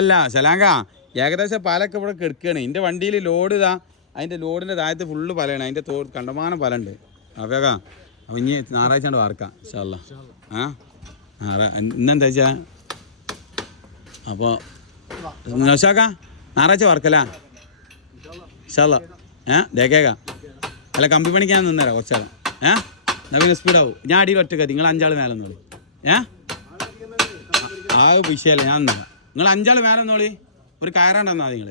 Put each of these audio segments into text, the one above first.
അല്ല സലാങ്ക ഏകദേശം പാലൊക്കെ ഇവിടെ കിടക്കുകയാണ്. എൻ്റെ വണ്ടിയിൽ ലോഡ് ഇതാ, അതിൻ്റെ ലോഡിൻ്റെ താഴത്ത് ഫുള്ള് പലയാണ്. അതിൻ്റെ കണ്ടമാനം പലുണ്ട്. അപ്പോഴേക്കാ അപ്പം ഇനി ഞായറാഴ്ച കൊണ്ട് വാർക്കാം ഇൻഷാ അല്ലാ. ഇന്നെന്താ വെച്ചാൽ അപ്പോൾ നൗഷാക്ക ഞായറാഴ്ച വാർക്കല്ല ഇൻഷാ അല്ലാ. ദേക്കേക്ക അല്ല കമ്പി പണിക്ക് ഞാൻ നിന്നേരാ കുറച്ചാലും. എന്നാൽ പിന്നെ സ്പീഡാവും. ഞാൻ അടിയിൽ ഒറ്റ കത്തി, നിങ്ങൾ 5 ആൾ മേലെ നോളി. ആ വിഷയമല്ല, ഞാൻ നിന്നാ. നിങ്ങൾ 5 ആൾ മേലെ നോളി. ഒരു കയറാണ്ടെന്നാ നിങ്ങൾ.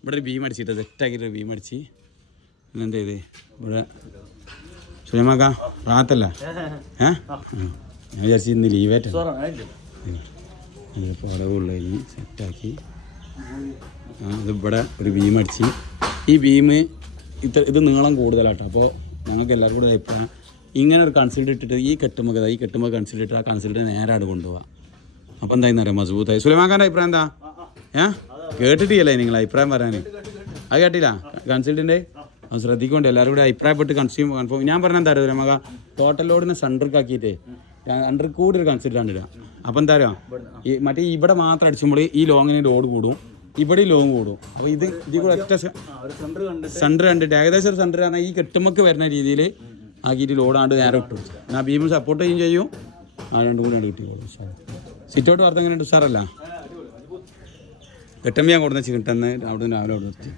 ഇവിടെ ഒരു ബീം അടിച്ചിട്ട് സെറ്റാക്കിയിട്ട് ബീം അടിച്ച് പിന്നെന്താ ചെയ്തേ ഇവിടെ സുലൈമാക്ക റാത്തല്ല. ഞാൻ വിചാരിച്ചു ഇന്ന് ലീവായിട്ട് ഇപ്പോൾ അടവുള്ള സെറ്റാക്കി. ഇതിവിടെ ഒരു ബീം അടിച്ച്. ഈ ബീം ഇത് നീളം കൂടുതലാട്ടോ. അപ്പോൾ ഞങ്ങൾക്ക് എല്ലാവർക്കും കൂടെ അഭിപ്രായം ഇങ്ങനെ ഒരു കൺസിഡർ ഇട്ടിട്ട് ഈ കെട്ടുമ്പോൾ കൺസിഡർ ഇട്ട് ആ കൺസിഡർ നേരാട് കൊണ്ടുപോകാം. അപ്പോൾ എന്തായെന്ന് അറിയാം മസബൂത്തായി. സുലൈമാക്കാൻ്റെ അഭിപ്രായം എന്താ? കേട്ടിട്ടില്ലേ നിങ്ങൾ അഭിപ്രായം പറയാൻ? അത് കേട്ടില്ല കൺസിഡറിൻ്റെ? അത് ശ്രദ്ധിക്കൊണ്ട് എല്ലാവരും കൂടെ അഭിപ്രായപ്പെട്ട് കൺഫേം. ഞാൻ പറഞ്ഞാൽ എന്താ അറിയാം നമുക്ക് ടോട്ടൽ ലോഡിനെ സെൻറ്ററിക്കാക്കിയിട്ട് അണ്ടർ കൂടി ഒരു കൺസിഡറാണ് ഇടുക. അപ്പോൾ എന്താ പറയുക, ഈ മറ്റേ ഇവിടെ മാത്രം അടിച്ചുമ്പോൾ ഈ ലോങ്ങിന് ലോഡ് കൂടും, ഇവിടെ ലോങ് കൂടും. അപ്പോൾ ഇതിൽ കൂടെ ഒറ്റ സെൻറ്റർ കണ്ടിട്ട് ഏകദേശം ഒരു സെൻറ്റർ പറഞ്ഞാൽ ഈ കെട്ടുമൊക്കെ വരുന്ന രീതിയിൽ ആക്കിയിട്ട് ലോഡാണ്ട് നേരെ ഇട്ടു. ഞാൻ ബീമിൽ സപ്പോർട്ട് ചെയ്യും. രണ്ടും കൂടി ആണ് കിട്ടിയോളൂ. സിറ്റൗട്ട് വാർത്ത എങ്ങനെ ഉണ്ട് സാറല്ല? കെട്ടമ്പ് ഞാൻ കൊടുന്ന ചിക്കൻ അവിടെ രാവിലെ അവിടെ നിർത്തി.